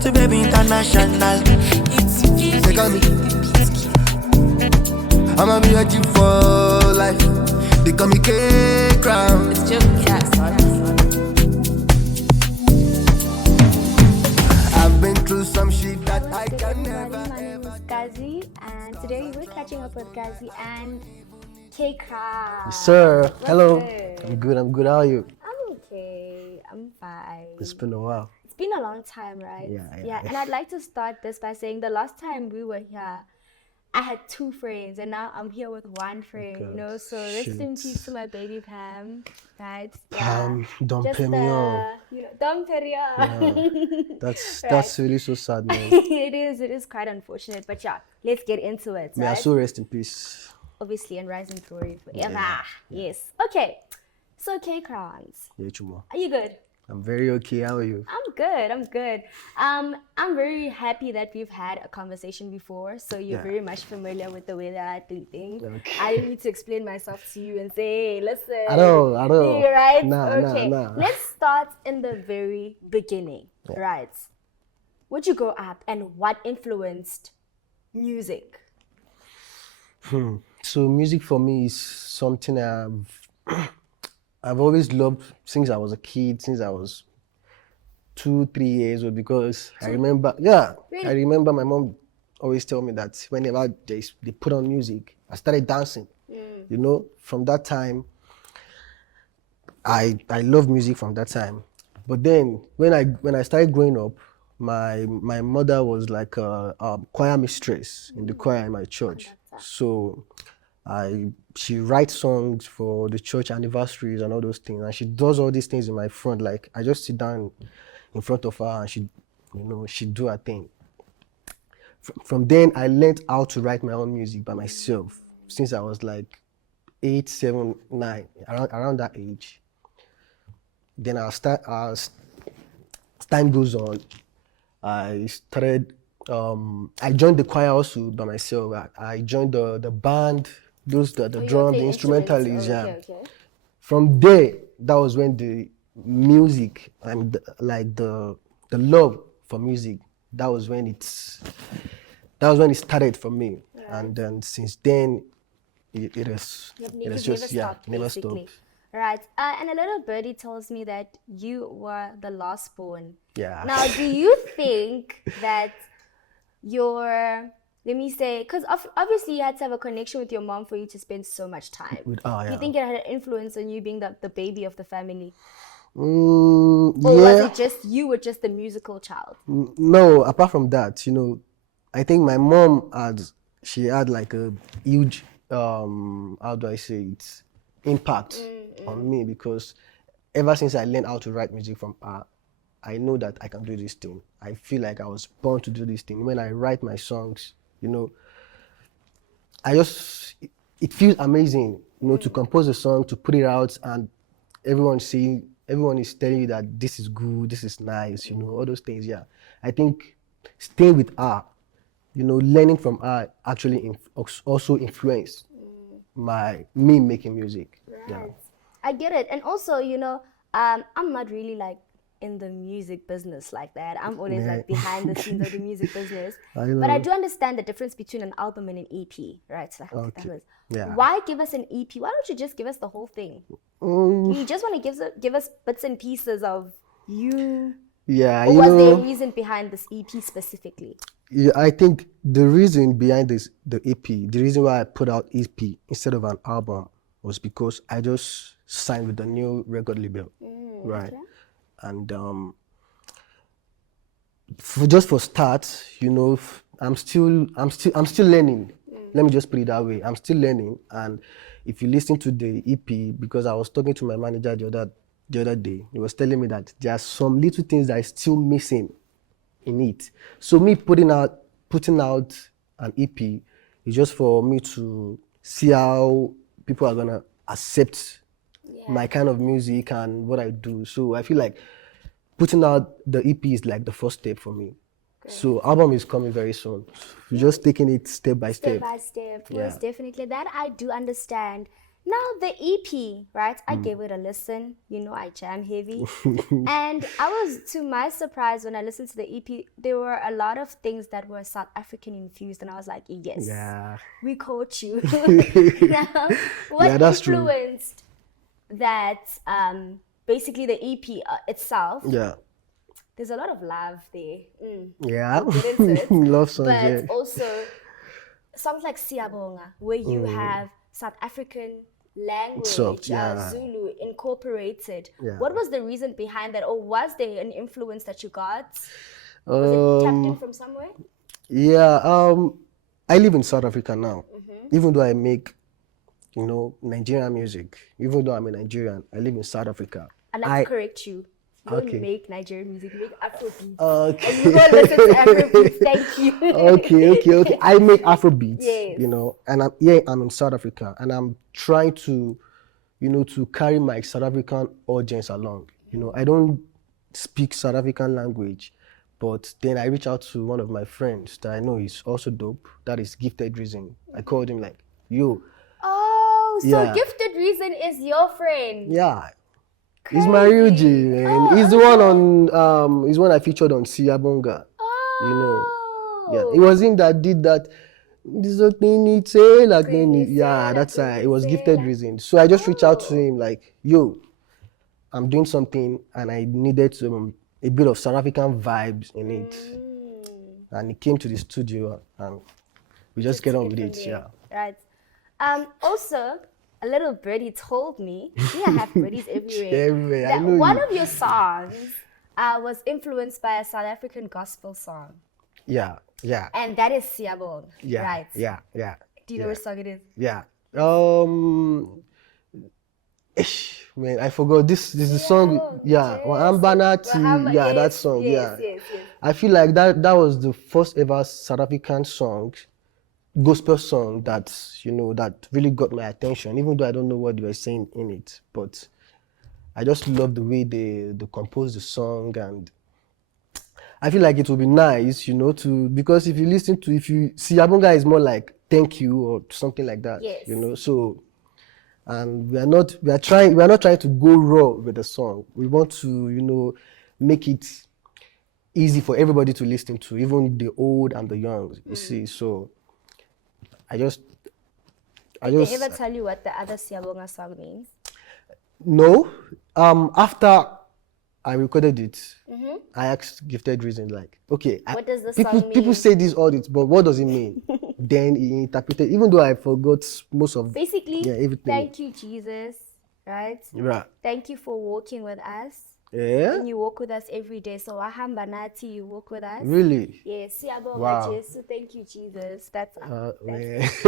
to baby international. It's they call me. I'ma be a G for life. They call me K-Crown. It's just, yes. I've been through some shit that I Good can everybody, never. my name is Kazi, and today we're catching up with Kazi and K-Crown. Sir, What's hello. good? I'm good. How are you? I'm okay. I'm fine. It's been a while. It's been a long time, right? Yeah. And I'd like to start this by saying the last time we were here, I had 2 friends, and now I'm here with 1 friend. You know, so rest in peace to my baby Pam, right? Pam, don't Just pay me off. Don't pay me off. That's really so sad, man. It is quite unfortunate, but yeah, let's get into it. May I Right? so rest in peace. Obviously, and rise in glory forever. Yes. Okay. So, K-Crowns, Yeah, Chuma. are you good? I'm very okay. How are you? I'm good. I'm very happy that we've had a conversation before, so you're Yeah. very much familiar with the way that I do things. Okay. I don't need to explain myself to you and say, hey, listen. I know. Yeah, right? Nah. Let's start in the very beginning, right? Where'd you grow up and what influenced music? So music for me is something I've always loved since I was a kid, since I was 2-3 years old, because I remember, Really? I remember my mom always tell me that whenever they put on music, I started dancing. You know, from that time, I love music from that time. But then when I started growing up, my mother was like a choir mistress in the choir in my church. So she writes songs for the church anniversaries and all those things, and she does all these things in my front. Like I just sit down in front of her and she do her thing. From then I learned how to write my own music by myself since I was like 8, 7, 9, around that age. Then as time goes on, I started. I joined the choir also by myself. I joined the band, the drum, the instrumentalists. Okay. From there, that was when the music and the love for music. That was when it started for me, and then since then, it has just never basically. stopped. Right. And a little birdie tells me that you were the last born. Yeah. Now, do you think that let me say, because obviously you had to have a connection with your mom for you to spend so much time. Do you think it had an influence on you being the baby of the family? Or was it just you were just the musical child? No, apart from that, I think my mom had like a huge, how do I say it, impact on me, because ever since I learned how to write music from her, I know that I can do this thing. I feel like I was born to do this thing. When I write my songs, it feels amazing, to compose a song, to put it out, and everyone is telling you that this is good, this is nice, all those things. Yeah, I think staying with her, learning from her actually also influenced me making music. Right. Yeah. I get it. And also, I'm not really like in the music business like that. I'm always like behind the scenes of the music business. But I do understand the difference between an album and an EP, right? So why give us an EP? Why don't you just give us the whole thing? You just want to give us bits and pieces of you. Yeah. Or was there a reason behind this EP specifically? Yeah, I think the reason behind the EP, the reason why I put out EP instead of an album was because I just signed with a new record label, right? Okay. And for start, I'm still learning. Let me just put it that way. I'm still learning, and if you listen to the EP, because I was talking to my manager the other day, he was telling me that there are some little things that are still missing in it. So me putting out an EP is just for me to see how people are gonna accept my kind of music and what I do. So I feel like putting out the EP is like the first step for me. Great. So album is coming very soon. We're just taking it step by step. Step by step. Yes, definitely. That I do understand. Now the EP, right? I gave it a listen. You know, I jam heavy. And I was, to my surprise, when I listened to the EP, there were a lot of things that were South African infused. And I was like, yes, Yeah. we caught you. Now, Yeah, what that's true. influenced that, basically the EP itself? Yeah. There's a lot of love there. Yeah. We'll get into it. Love songs, But yeah. also songs like Siyabonga, where you have South African language, Soft, yeah. Zulu incorporated. Yeah. What was the reason behind that? Or was there an influence that you got? Was it tapped in from somewhere? Yeah, I live in South Africa now. Even though I make, Nigerian music, even though I'm a Nigerian, I live in South Africa. I'd like to correct you. You don't Okay. make Nigerian music, you make Afrobeat. Okay. And you don't listen to Afrobeat, thank you. Okay. I make Afrobeats, Yes. and I'm in South Africa, and I'm trying to, to carry my South African audience along. I don't speak South African language, but then I reach out to one of my friends that I know is also dope. That is Gifted Reason. I called him like, yo, Oh, so Yeah. Gifted Reason is your friend. yeah. He's my real G, man. Oh, he's the one on he's one I featured on Siyabonga. Oh. Yeah, it was him that did that. This is what they need say, like they Queen need. is Yeah, say, that's like it was Queen is Gifted say. Reason. So I just reached out to him like, yo, I'm doing something and I needed a bit of South African vibes in it. And he came to the studio and we just get on with it. Yeah. Right. Also, a little birdie told me, I have birdies everywhere. Everywhere, I That know one you. of your songs was influenced by a South African gospel song. Yeah. And that is Siyabonga. Yeah. Right. Yeah. Do you know which song it is? Yeah. Man, I forgot. This is the song. Yeah, Wahambanati. Yeah, that song. Yes. I feel like that was the first ever South African song, gospel song that that really got my attention. Even though I don't know what they were saying in it, but I just love the way they composed the song, and I feel like it would be nice, because if you see Abunga is more like thank you or something like that. Yes. So. And we are not trying to go raw with the song. We want to, make it easy for everybody to listen to, even the old and the young, you see. So I just Did they ever tell you what the other Siyabonga song means? No. After I recorded it, I asked Gifted Reason, like, okay, What does the people song mean? people say this all this, but what does it mean? Then he interpreted, even though I forgot most of Basically, everything. thank you, Jesus, right? Right. Thank you for walking with us. Yeah. And you walk with us every day. So Wahamba Nati, you walk with us. Really? Yes, Siyabonga Wow. Jesu, thank you, Jesus. That's Man. yes,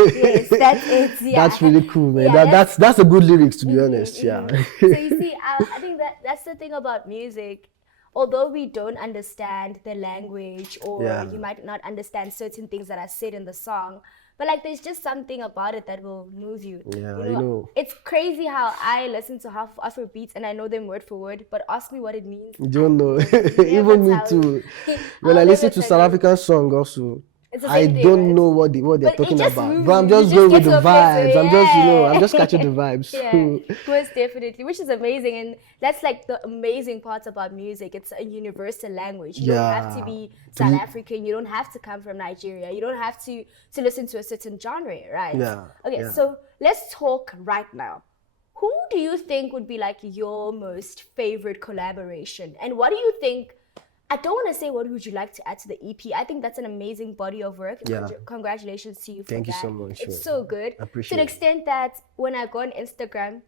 that's it. Yeah. That's really cool, man. Yeah, That's a good lyrics, to be honest. Yeah. So you see, I think that's the thing about music. Although we don't understand the language, or Yeah. you might not understand certain things that are said in the song, but like there's just something about it that will move you. Yeah, You I know. It's crazy how I listen to half Afrobeats and I know them word for word, but ask me what it means. You don't know. Never Even me tell too. you. When I I'll listen never to tell South you. African song also, It's the I same thing, don't right? know what they're But it talking just about. moves But I'm you. You just just going get with to the a place where- vibes. I'm just Yeah. catching the vibes. Yeah, most definitely, which is amazing, and that's like the amazing part about music. It's a universal language. You don't have to Yeah. be South African. You don't have to come from Nigeria. You don't have to listen to a certain genre, right? Yeah, Okay, yeah. so let's talk right now. Who do you think would be like your most favorite collaboration, and what do you think? I don't want to say what would you like to add to the EP. I think that's an amazing body of work. Yeah. Congratulations to you for Thank you that. so much, It's man. so good. Appreciate to the it. extent that when I go on Instagram,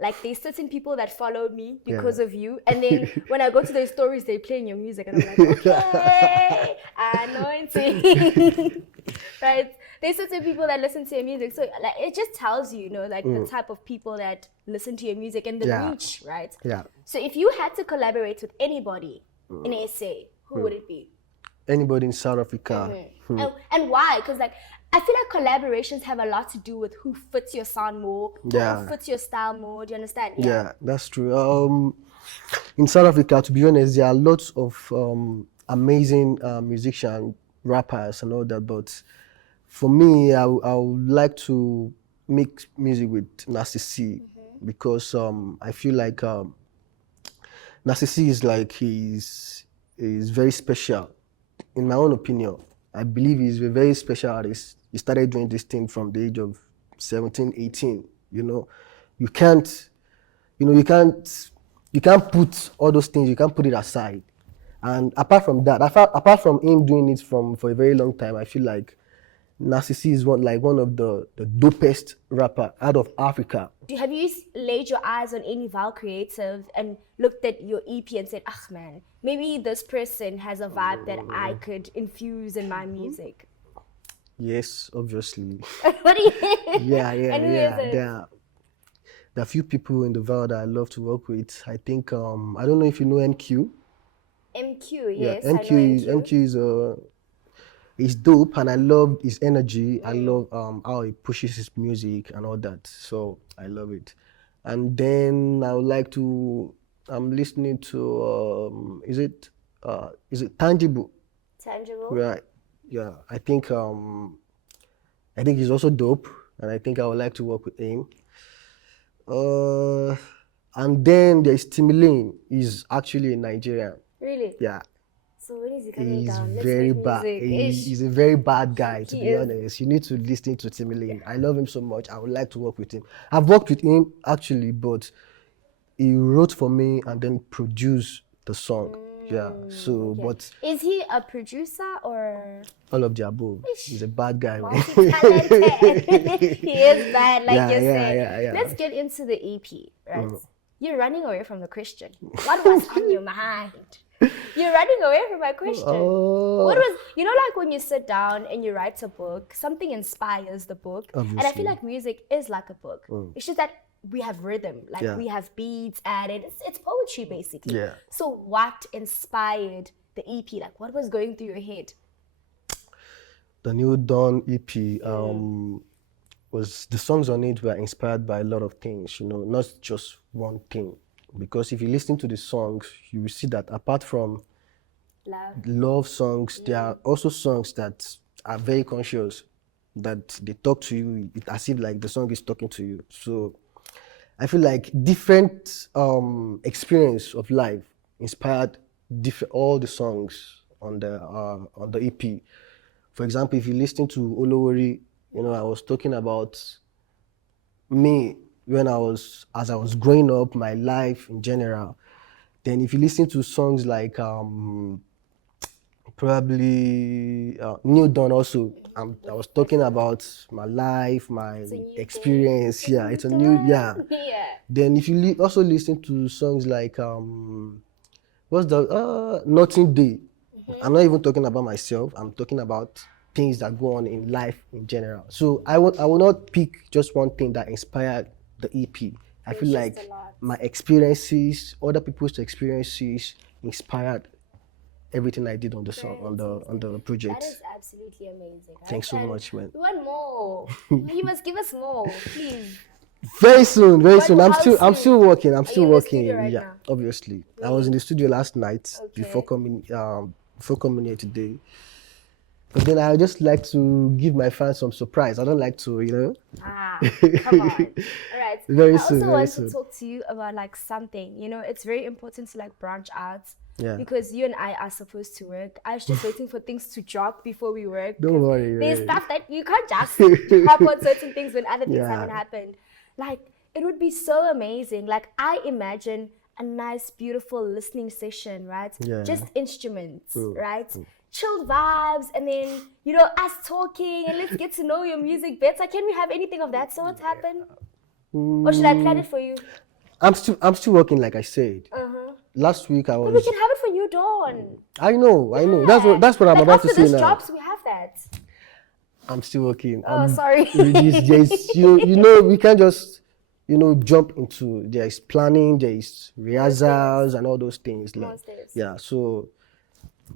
like there's certain people that follow me because of you, and then when I go to their stories, they playing your music, and I'm like, okay, anointing, right? There's certain people that listen to your music, so like it just tells you, like the type of people that listen to your music and the Yeah. reach, right? Yeah. So if you had to collaborate with anybody in SA, who would it be? Anybody in South Africa. And why? Because like I feel like collaborations have a lot to do with who fits your sound more, or Yeah. who fits your style more. Do you understand? Yeah, that's true. In South Africa, to be honest, there are lots of amazing musicians, rappers, and all that. But for me, I would like to make music with Narcissi because I feel like Narcissi is like he's very special. In my own opinion, I believe he's a very special artist. He started doing this thing from the age of 17, 18. You know, you can't, you can't put all those things. You can't put it aside. And apart from that, apart from him doing it for a very long time, I feel like Narcissi is one of the dopest rapper out of Africa. Have you laid your eyes on any Val creatives and looked at your EP and said, "Ah, man, maybe this person has a vibe that I could infuse in my music"? Yes, obviously. What do you? Yeah. And who is it? There are a few people in the Val that I love to work with. I think I don't know if you know MQ. MQ, Yeah, yes, I know MQ is he's dope, and I love his energy. I love how he pushes his music and all that. So I love it. And then I would like to. I'm listening to. Is it Tangible? Tangible. Right. Yeah. I think he's also dope, and I think I would like to work with him. And then there's Timilane. He's actually a Nigerian. Really? Yeah. So when is he coming He's down? Let's very make bad. music. He's a very bad guy, to He be is. honest. You need to listen to Timilane. I love him so much. I would like to work with him. I've worked with him actually, but he wrote for me and then produced the song. Yeah. So, Okay. but Is he a producer or all of the above. He's a bad guy. man. multi-talented? He is bad, like Yeah, you yeah, said. yeah. Let's get into the EP, right? You're running away from the Christian. What was on your mind? You're running away from my Christian. Oh. What was, like when you sit down and you write a book, something inspires the book. And I feel Obviously. like music is like a book. It's just that we have rhythm, like Yeah. we have beats added. It's poetry basically. Yeah. So what inspired the EP? Like what was going through your head? The New Dawn EP was the songs on it were inspired by a lot of things, not just one thing. Because if you listen to the songs, you will see that apart from love songs, there are also songs that are very conscious, that they talk to you as if like the song is talking to you. So I feel like different experience of life inspired all the songs on the EP. For example, if you listen to Olowori, I was talking about me as I was growing up, my life in general. Then if you listen to songs like probably New Dawn also, I was talking about my life, my experience. Yeah, it's a new, yeah. Then if you also listen to songs like what's the Nothing Day. I'm not even talking about myself. I'm talking about things that go on in life in general. So I will not pick just one thing that inspired the EP. I feel like my experiences, other people's experiences inspired everything I did on the song, on the project. That is absolutely amazing. Thanks so much, man. We want more. You must give us more, please. Very soon. I'm how still working. I'm still you in the working. studio right Yeah, now? obviously. I was in the studio last night Okay. before coming here today. But then I just like to give my fans some surprise. I don't like to, Come on. All right. Very I soon, also very want soon. to talk to you about like something. It's very important to like branch out. Yeah. Because you and I are supposed to work. I was just waiting for things to drop before we work. Don't worry. There's man. stuff that you can't just hop on certain things when other things Yeah. haven't happened. Like, it would be so amazing. Like, I imagine a nice, beautiful listening session, right? Yeah. Just instruments, right? Chilled vibes, and then, us talking, and let's get to know your music better. Can we have anything of that sort happen? Or should I plan it for you? I'm still working, like I said. Uh-huh. Last week I But we was. can have it for New Dawn. I know. Yeah. That's what I'm Like, about to after say this now. drops, we have that. I'm still working. Oh, sorry. We can't just jump into. There's planning, there's rehearsals and all those things. Like, Most days. yeah. So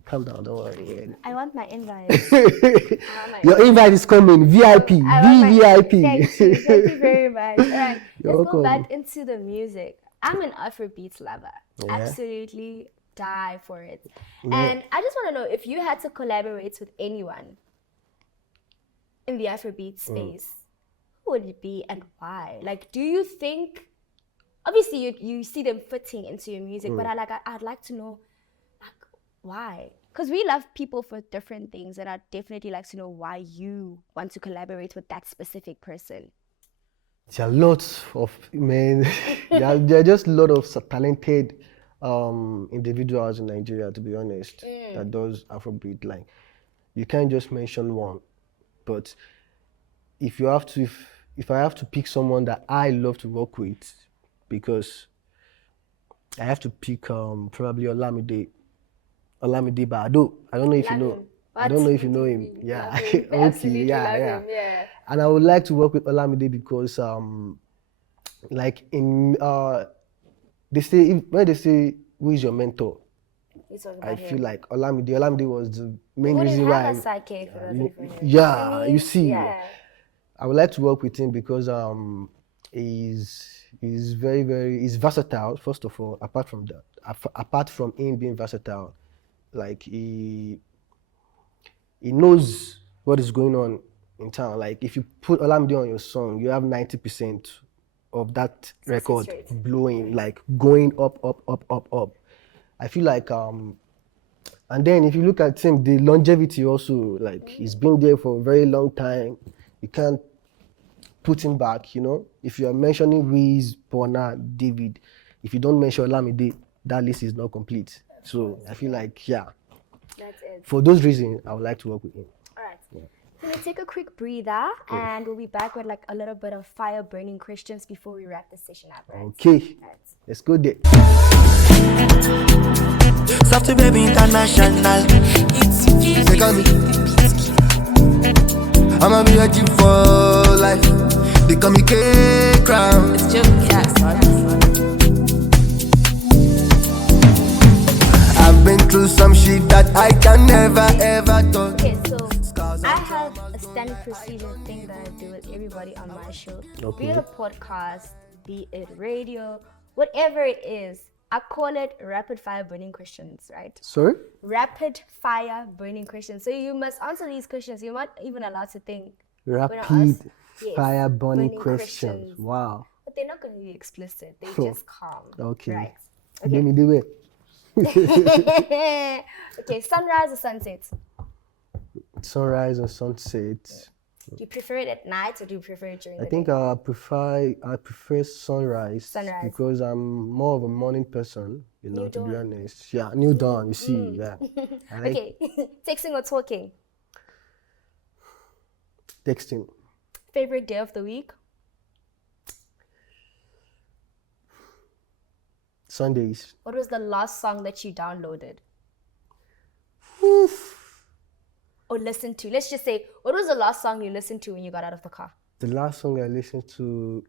calm down. Don't worry. I want my invite. I want my Your invite is coming. VIP. I want my- VVIP. Thank you very much. All right, You're let's go welcome. back into the music. I'm an Afrobeats lover. Yeah. Absolutely die for it. And I just want to know if you had to collaborate with anyone in the Afrobeat space, who would it be and why? Like, do you think, obviously you see them fitting into your music, but I'd like to know, like, why? Because we love people for different things, and I'd definitely like to know why you want to collaborate with that specific person. There are lots of men. there are just a lot of talented individuals in Nigeria, to be honest, that does Afrobeat. Like, you can't just mention one, but if I have to pick someone that I love to work with, because I have to pick probably Olamide Bado. I don't know if you know. I don't know if you know him. Yeah. Okay. Yeah. Him, yeah. And I would like to work with Olamide because like in when they say who is your mentor, I feel like Olamide was the main reason why. You see. Yeah. I would like to work with him because he's he's versatile. First of all, apart from him being versatile, like he knows what is going on in town. Like, if you put Olamide on your song, you have 90% of that record blowing, like going up, up, up, up, up. I feel like and then if you look at him, the longevity also, like he's been there for a very long time. You can't put him back, you know. If you are mentioning Wiz, Burna, David, if you don't mention Olamide, that list is not complete. So I feel like, yeah, that's it. For those reasons, I would like to work with him. All right. Yeah. Can we take a quick breather, and we'll be back with like a little bit of fire burning questions before we wrap this session up, right? Okay. Right. Let's go there. Soft baby international. They call me. I'ma be a G for life. They call me K-Crown. It's just, yes. I've been through some shit that I can never ever do. Okay, so I have a standard procedure thing that I do with everybody on my show. Okay. Be it a podcast, be it radio, whatever it is. I call it rapid fire burning questions, right? Sorry? Rapid fire burning questions. So you must answer these questions. You're not even allowed to think. Rapid fire burning questions. Wow. But they're not going to be explicit. They just come. Okay. Right. Okay. Let me do it. Okay, sunrise or sunset? Sunrise or sunset. Do you prefer it at night or do you prefer it during the day? I think I prefer sunrise because I'm more of a morning person, you know, to be honest. Yeah, new dawn, you see, yeah. Okay, texting or talking? Texting. Favorite day of the week? Sundays. What was the last song that you downloaded? Oof. Or listened to? Let's just say, what was the last song you listened to when you got out of the car? The last song I listened to,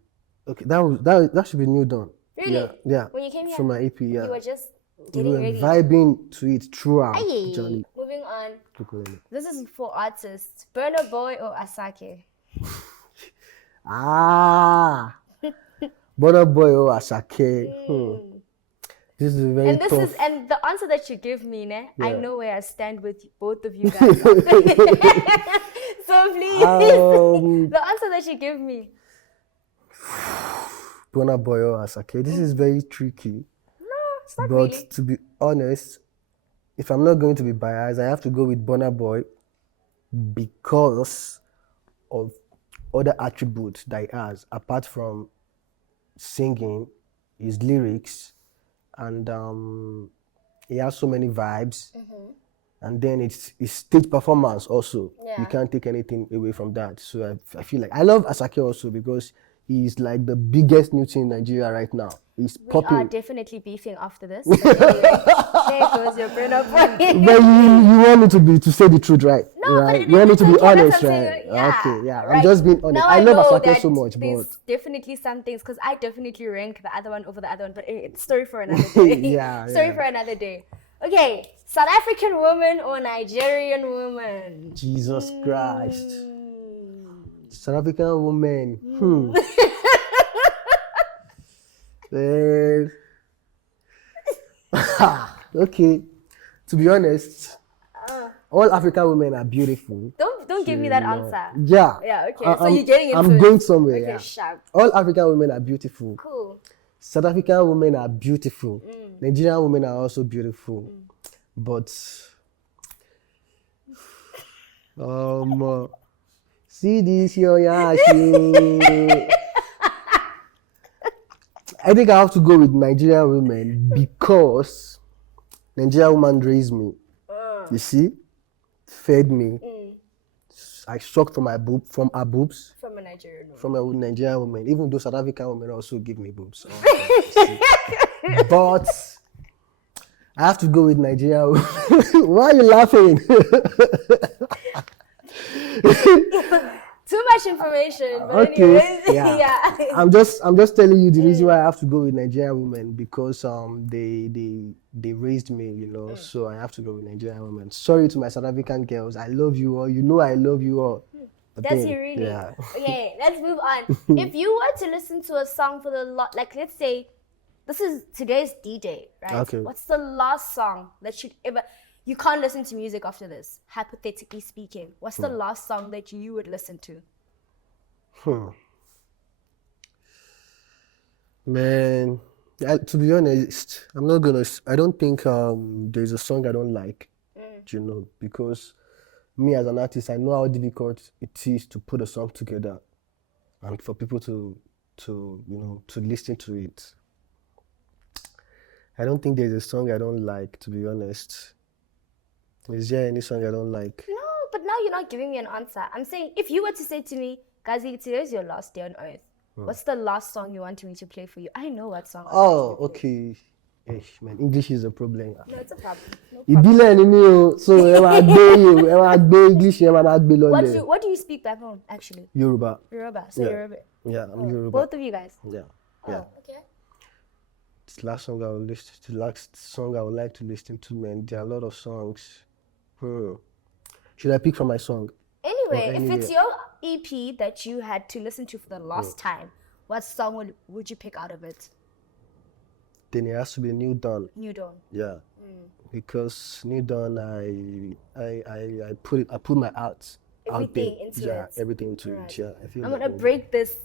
okay, that should be New Dawn. Really? Yeah. When you came here? From my EP, yeah. You were just we getting were ready. vibing to it throughout the journey. Moving on. This is for artists. Burna Boy or Asake? Burna Boy or Asake. This is very tough. And the answer that you give me, I know where I stand with both of you guys. So please, the answer that you give me. Burna Boy or Asake. This is very tricky. No, it's not but really. To be honest, if I'm not going to be biased, I have to go with Burna Boy because of other attributes that he has, apart from singing, his lyrics, and he has so many vibes, and then it's stage performance also. You can't take anything away from that. So I feel like I love Asake also because he's like the biggest new thing in Nigeria right now. He's popping. We are definitely beefing after this. Anyway, there goes your Burna Boy. But you want me to say the truth, right? No, right? but You want me to be honest, saying, right? yeah, okay, yeah. right. I'm just being honest. Now I love know Asake so much, there's but definitely some things, because I definitely rank the other one over the other one, but it's story for another day. Story for another day. Okay, South African woman or Nigerian woman? Jesus Christ. South African woman. Okay, to be honest, all African women are beautiful. Don't don't give me that answer. Yeah. Yeah, okay. So you're getting into I'm going somewhere, okay, yeah. sharp. All African women are beautiful. Cool. South African women are beautiful. Nigerian women are also beautiful. But see this your yash. I think I have to go with Nigerian women because Nigerian woman raised me. You see, fed me. I sucked from her boobs. From a Nigerian woman. From a Nigerian woman. Even though South African women also give me boobs. But I have to go with Nigerian women. Why are you laughing? Too much information, but Okay. anyways, Yeah. I'm just telling you the reason why I have to go with Nigerian women because they raised me, you know, so I have to go with Nigerian women. Sorry to my South African girls, I love you all. You know I love you all. But Does he really? Yeah. Okay, let's move on. If you were to listen to a song for the like, let's say, this is today's DJ, right? Okay. What's the last song that you'd ever? You can't listen to music after this, hypothetically speaking. What's the last song that you would listen to? Man, to be honest, I don't think there's a song I don't like, you know, because me as an artist, I know how difficult it is to put a song together and for people to listen to it. I don't think there's a song I don't like, to be honest. Is there any song I don't like? No, but now you're not giving me an answer. I'm saying, if you were to say to me, Kazi, today's your last day on earth, what's the last song you want me to play for you? I know what song. Oh, okay. Man, English is a problem. No, it's a problem. No You be learning me, so I do English, What do you speak back home, actually? Yoruba. Yoruba. So Yeah. Yoruba. Yeah, I'm Yoruba. Both of you guys. Yeah. Oh, Yeah. okay. It's the last song I will listen to. The last song I would like to listen to, man. There are a lot of songs. Should I pick from my song? Anyway, if it's your EP that you had to listen to for the last time, what song would you pick out of it? Then it has to be New Dawn. New Dawn. Yeah. Because New Dawn, I put my art out there. Everything into Yeah, it. everything into Right. it. Yeah. I feel I'm like gonna break this.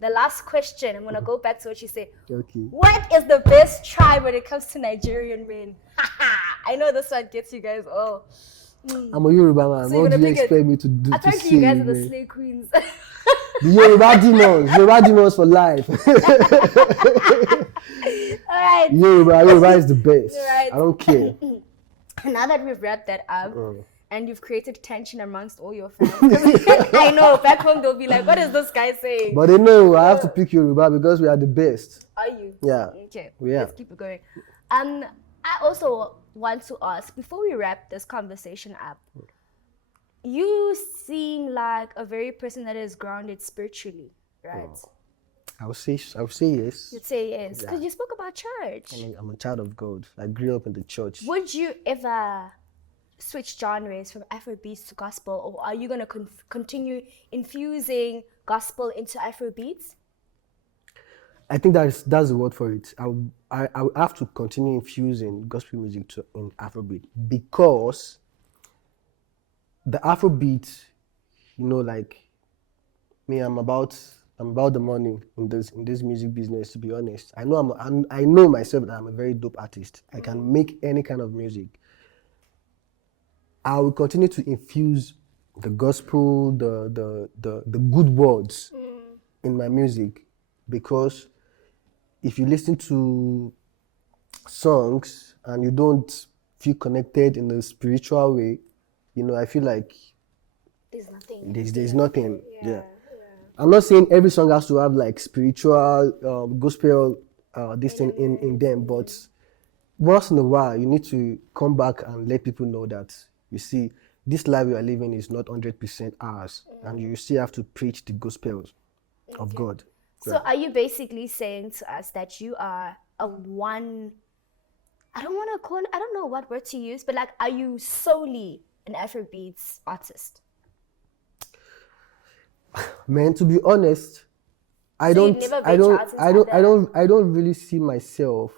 The last question. I'm gonna go back to what you said. Okay. What is the best tribe when it comes to Nigerian men? I know this one gets you guys all. I'm a Yoruba man. So you're What do gonna you pick it? expect me to do? Apparently, to you guys say, are the man? slay queens. The Yoruba demons for life. All right. Yoruba is the best. Right. I don't care. Now that we've wrapped that up and you've created tension amongst all your fans, I know back home they'll be like, "What is this guy saying?" But they know I have to pick Yoruba because we are the best. Are you? Yeah. Okay. Yeah. Let's keep it going. I also want to ask before we wrap this conversation up. You seem like a very person that is grounded spiritually, right? I would say yes. You'd say yes, because you spoke about church. I mean, I'm a child of God. I grew up in the church. Would you ever switch genres from Afrobeats to gospel, or are you going to continue infusing gospel into Afrobeats? I think that's the word for it. I will have to continue infusing gospel music in Afrobeat because the Afrobeat, you know, like me, I'm about the money in this music business. To be honest, I know myself that I'm a very dope artist. I can make any kind of music. I will continue to infuse the gospel, the good words in my music because if you listen to songs and you don't feel connected in a spiritual way, you know, I feel like There's nothing. there's nothing. Yeah. Yeah. I'm not saying every song has to have like spiritual, gospel, this thing in them, but once in a while you need to come back and let people know that, you see, this life we are living is not 100% ours, and you still have to preach the gospel of God. So are you basically saying to us that you are I don't know what word to use, but like, are you solely an Afrobeats artist? Man, to be honest, I don't really see myself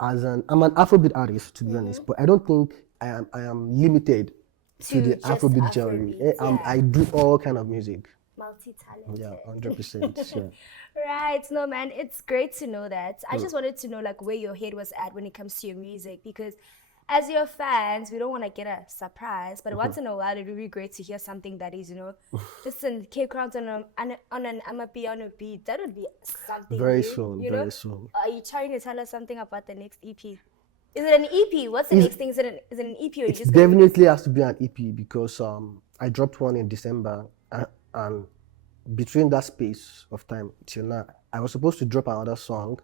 as I'm an Afrobeat artist, to be honest, but I don't think I am limited to the just Afrobeat genre. Afrobeat, I do all kind of music. Multi-talented. Yeah, 100%. Yeah. Right. No, man, it's great to know that. I just wanted to know like where your head was at when it comes to your music, because as your fans, we don't want to get a surprise, but once in a while it would be great to hear something that is, listen, K Crowns on an Amapiano beat. That would be something Very new, soon, you very know? soon. Are you trying to tell us something about the next EP? Is it an EP? What's the next thing? Is it an EP or you just definitely has to be an EP because I dropped one in December and between that space of time till now, I was supposed to drop another song,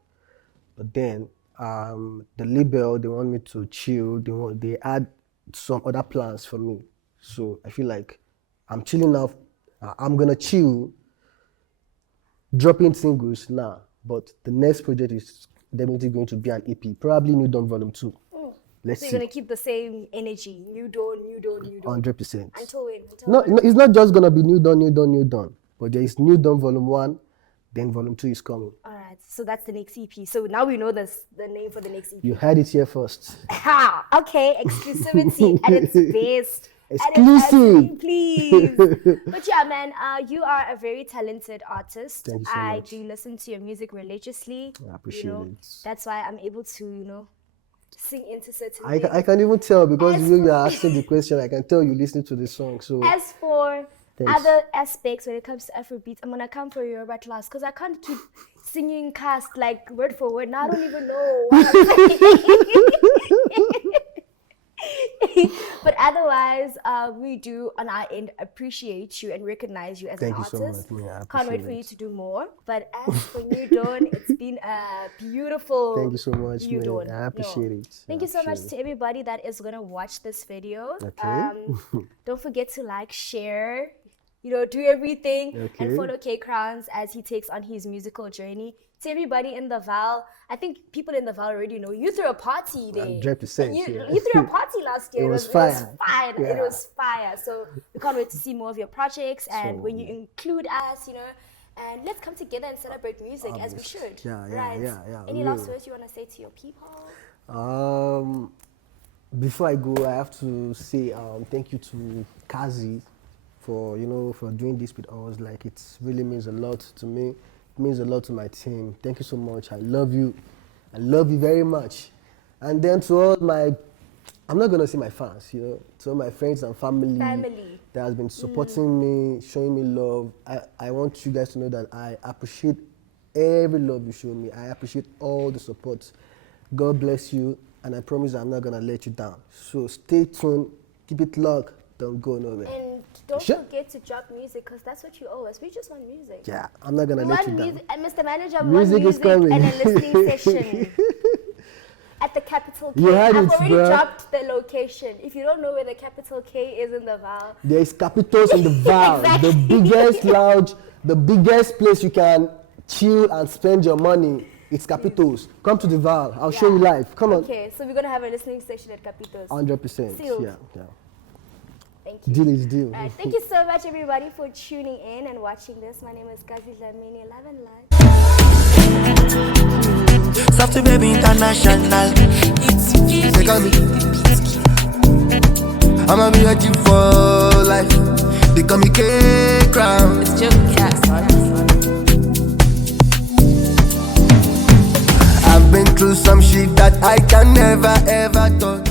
but then the label, they want me to chill. They had some other plans for me, so I feel like I'm chilling now. I'm gonna chill, dropping singles now. But the next project is definitely going to be an EP, probably New Dawn Volume 2. Let's so see. you're gonna keep the same energy, new dawn. 100%. Until when? No, it's not just gonna be New Dawn, but there is New Dawn Volume 1, then Volume 2 is coming. All right, so that's the next EP. So now we know the name for the next EP. You heard it here first. Ha! Okay, exclusivity at its best. Exclusive. Please. But yeah, man, you are a very talented artist. Thank you so I much. do listen to your music religiously. I appreciate it. That's why I'm able to, sing into certain I things. can even tell because when you are asking the question, I can tell you listening to the song. So As for thanks. other aspects when it comes to Afrobeat, I'm gonna come for your Yoruba class because I can't keep singing cast like word for word. Now I don't even know what I'm saying. But otherwise, we do on our end appreciate you and recognize you as an Thank you artist. so much. Yeah, I Can't wait appreciate for you it. to do more. But as for New Dawn, it's been a beautiful Thank you so much, New man. Dawn. I appreciate it. Thank I you so much appreciate to everybody that is gonna watch this video. Okay. Don't forget to like, share, do everything and Okay. follow K Crowns as he takes on his musical journey. To everybody in the Val, I think people in the Val already know you threw a party there. 100%, You yeah. threw a party last year. It was fire. It Yeah. was fire. So we can't wait to see more of your projects and when you include us, and let's come together and celebrate music as we should. Yeah, right? yeah, Any we last will. words you want to say to your people? Before I go, I have to say thank you to Kazi for doing this with us. Like, it really means a lot to me. It means a lot to my team. Thank you so much. I love you. I love you very much. And then to all my, I'm not gonna say my fans, to all my friends and family that has been supporting me, showing me love. I want you guys to know that I appreciate every love you show me. I appreciate all the support. God bless you, and I promise I'm not gonna let you down. So stay tuned, keep it locked, don't go nowhere. And don't forget to drop music because that's what you owe us. We just want music. Yeah, I'm not gonna let you down. Music, and Mr. Manager, we Music want is music coming. and a listening session at the Capital K. You heard I've it, already bruh. dropped the location. If you don't know where the Capital K is in the Val, There is Capitals in the Val, Exactly. the biggest lounge, the biggest place you can chill and spend your money. It's Capitals. Come to the Val. I'll show you live. Come on. okay, so we're going to have a listening session at Capitals. 100%. Sealed. Yeah. Thank you. Deal is deal. All right, thank you so much, everybody, for tuning in and watching this. My name is Kazi Lamini, Love and Life. Soft baby international. They call me. I'ma be a G for life. They call me K Crown. It's just cast, I've been through some shit that I can never ever touch.